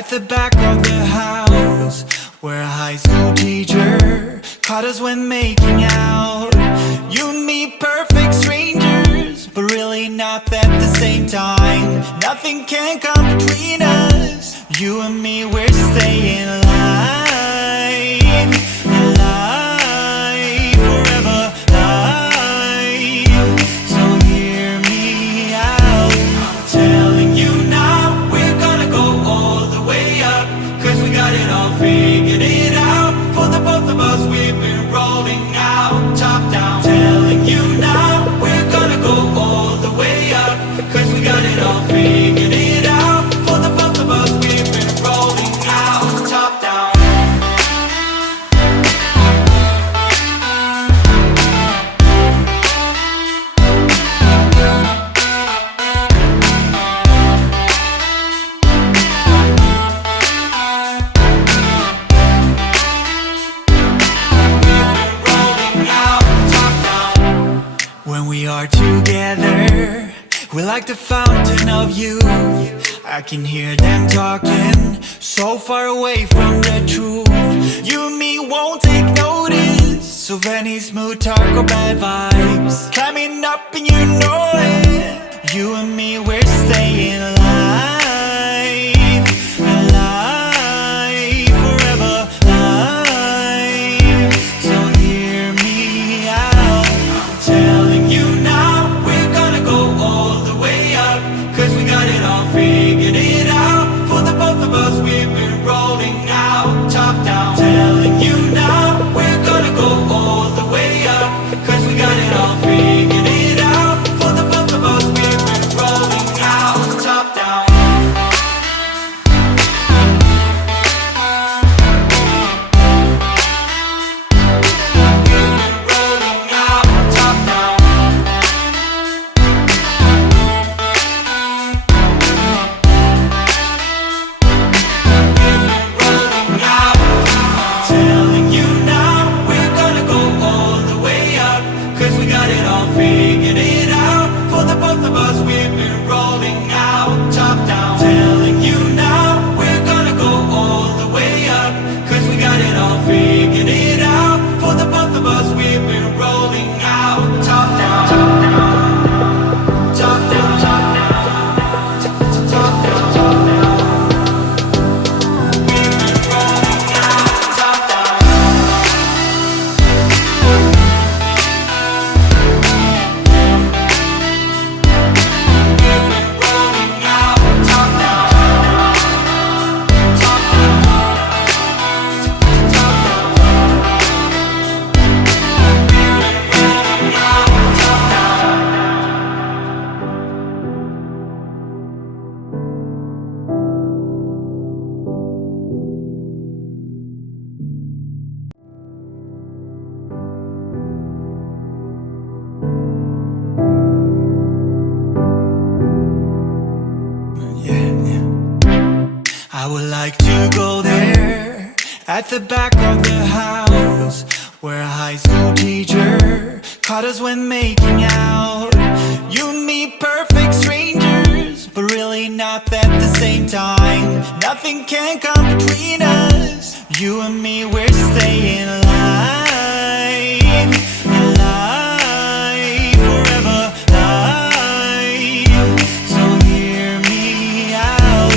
at the back of the house, where a high school teacher caught us when making out. You and me, perfect strangers, but really not at the same time. Nothing can come between us. You and me, we're staying alive, alive, forever alive. So hear me out, I'm telling you now, we're gonna go all the way up, 'cause we got it all figured it out. For the both of us, we've been rolling out, top down. Telling you now, we're gonna go all the way up, 'cause we got it all figured it out. For the both of us, we've been rolling out, top down. When we are together, we're like the fountain of youth. I can hear them talking so far away from the truth. You and me won't take notice of any smooth talk or bad vibes. Climbing up and you know it. You and me, we're staying alive, alive, forever alive. So hear me out, I'm telling you now, we're gonna go all the way up, 'cause we got it all figured it out. For the both of us, we've been rolling out, top down. Telling you now, we're gonna go all the way up, 'cause we got it all figured it out. For the both of us, we've been rolling out, top down. Rolling out, top down. Rolling out. Telling you now, we're gonna go all the way up, 'cause we got it all figured it out. For the both of us, we've been rolling out, top down. Telling you now, we're gonna go all the way up, 'cause we got it all figured it out. For the both of us, we've been rolling out, top down, top down, top down, top down, top down, top down. We've been rolling out, top down. Rolling out, top down, top down, top down. Rolling out, top down. Yeah. I would like to go there, at the back of the house, where a high school teacher caught us when making out. You and me, perfect strangers, but really not at the same time. Nothing can come between us. You and me, we're staying alive, alive, forever alive. So hear me out, I'm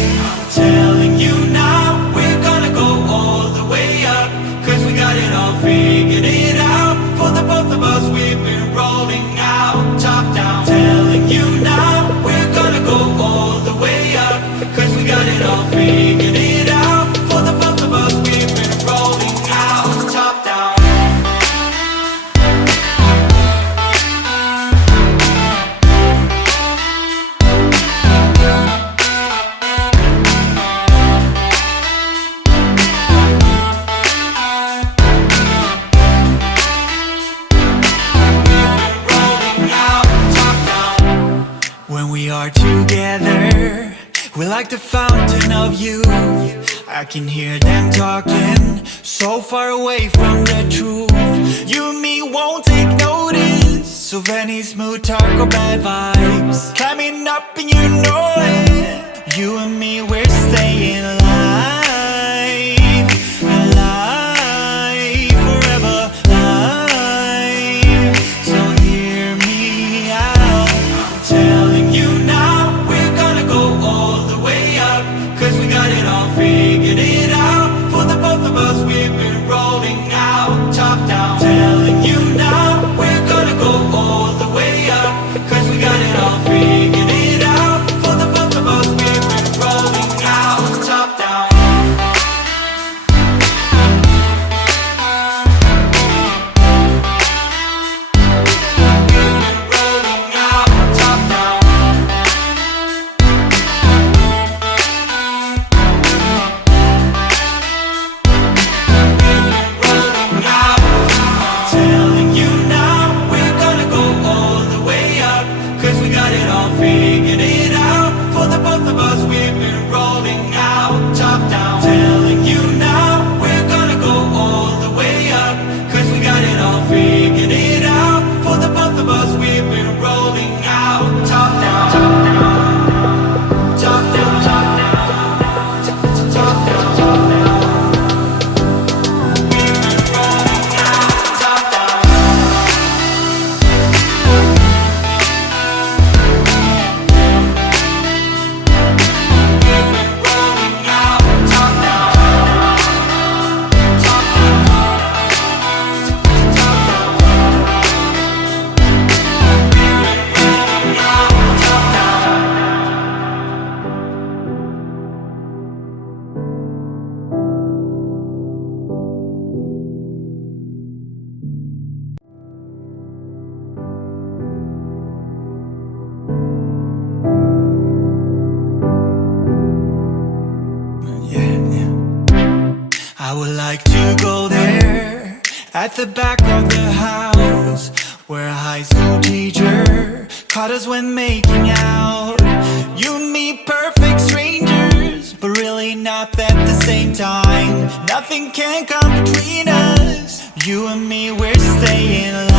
telling you now, we're gonna go all the way up, 'cause we got it all figured it out. For the both of us, we've been rolling out, top down. Telling you now, we're gonna go all the way up, 'cause we got it all figured it out. For the both of us, we've been rolling out, top down. Rolling out, top down. When we are together, we're like the fountain of youth. I can hear them talking so far away from the truth. You and me won't take notice of any smooth talk or bad vibes. Climbing up and you know it. You and me, we're staying alive. I would like to go there, at the back of the house, where a high school teacher caught us when making out. You and me, perfect strangers, but really not at the same time. Nothing can come between us. You and me, we're staying alive.